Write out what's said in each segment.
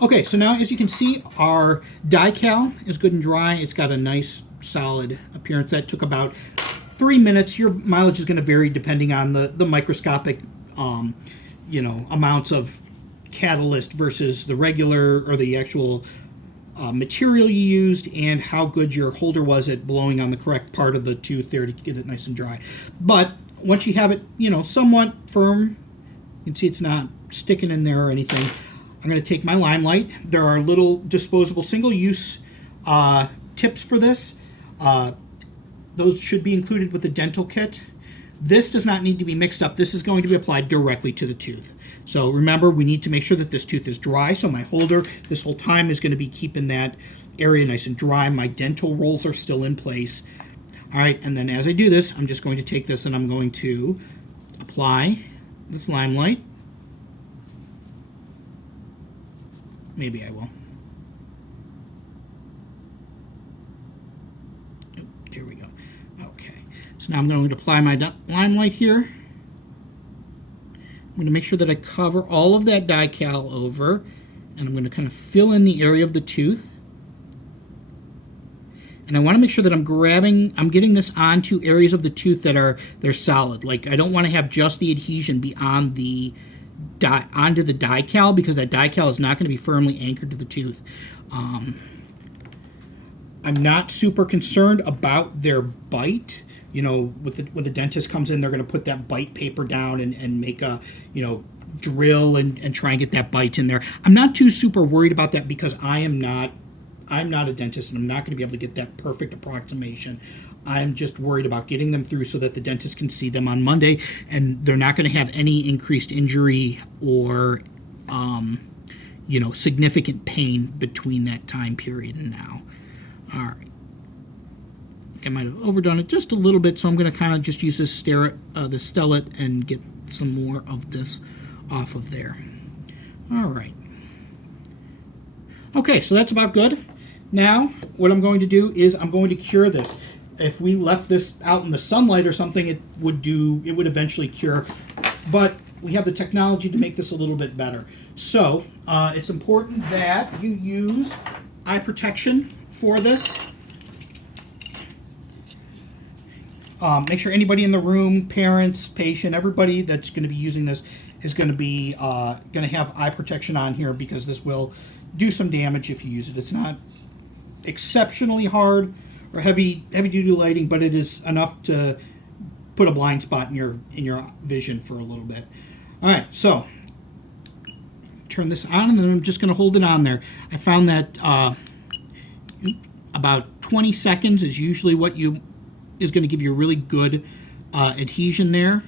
Okay, so now as you can see, our die-cal is good and dry. It's got a nice solid appearance. That took about 3 minutes. Your mileage is going to vary depending on the microscopic amounts of catalyst versus the regular or the actual material you used, and how good your holder was at blowing on the correct part of the tooth there to get it nice and dry. But once you have it, somewhat firm, you can see it's not sticking in there or anything. I'm going to take my Limelight. There are little disposable single-use tips for this. Those should be included with the dental kit. This does not need to be mixed up. This is going to be applied directly to the tooth. So remember, we need to make sure that this tooth is dry. So my holder this whole time is going to be keeping that area nice and dry. My dental rolls are still in place. All right, and then as I do this, I'm just going to take this and I'm going to apply this Limelight. Maybe I will. Oh, there we go. Okay, so now I'm going to apply my Limelight here. I'm going to make sure that I cover all of that die-cal over, and I'm going to kind of fill in the area of the tooth. And I want to make sure that I'm getting this onto areas of the tooth they're solid. Like, I don't want to have just the adhesion be on onto the die-cal, because that die-cal is not going to be firmly anchored to the tooth. I'm not super concerned about their bite. When the dentist comes in, they're going to put that bite paper down and make a, drill and try and get that bite in there. I'm not too super worried about that, because I'm not a dentist, and I'm not going to be able to get that perfect approximation. I'm just worried about getting them through so that the dentist can see them on Monday, and they're not going to have any increased injury or, significant pain between that time period and now. All right. I might have overdone it just a little bit, so I'm going to kind of just use this the stellate and get some more of this off of there. All right. Okay, so that's about good. Now, what I'm going to do is I'm going to cure this. If we left this out in the sunlight or something, it would eventually cure. But we have the technology to make this a little bit better. So it's important that you use eye protection for this. Make sure anybody in the room, parents, patient, everybody that's going to be using this is going to have eye protection on here, because this will do some damage if you use it. It's not exceptionally hard or heavy duty lighting, but it is enough to put a blind spot in your vision for a little bit. All right, so turn this on, and then I'm just going to hold it on there. I found that about 20 seconds is usually what is going to give you a really good adhesion there.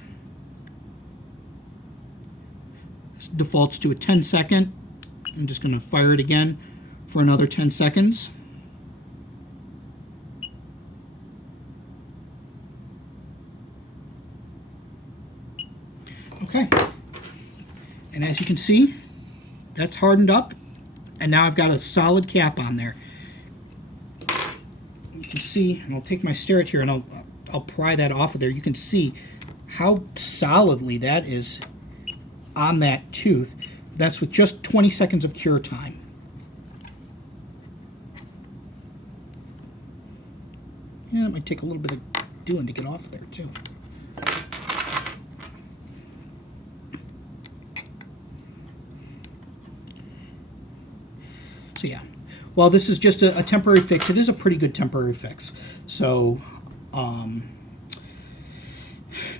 This defaults to a 10-second. I'm just going to fire it again for another 10 seconds. Okay. And as you can see, that's hardened up, and now I've got a solid cap on there. You can see, and I'll take my Sterret here and I'll pry that off of there. You can see how solidly that is on that tooth. That's with just 20 seconds of cure time. Yeah, it might take a little bit of doing to get off of there too. So yeah, while this is just a temporary fix, it is a pretty good temporary fix. So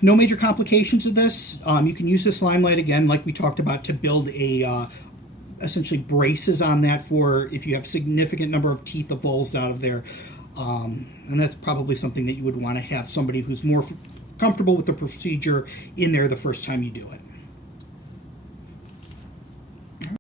no major complications of this. You can use this Limelight again, like we talked about, to build essentially braces on that for if you have significant number of teeth avulsed out of there. And that's probably something that you would want to have somebody who's more comfortable with the procedure in there the first time you do it.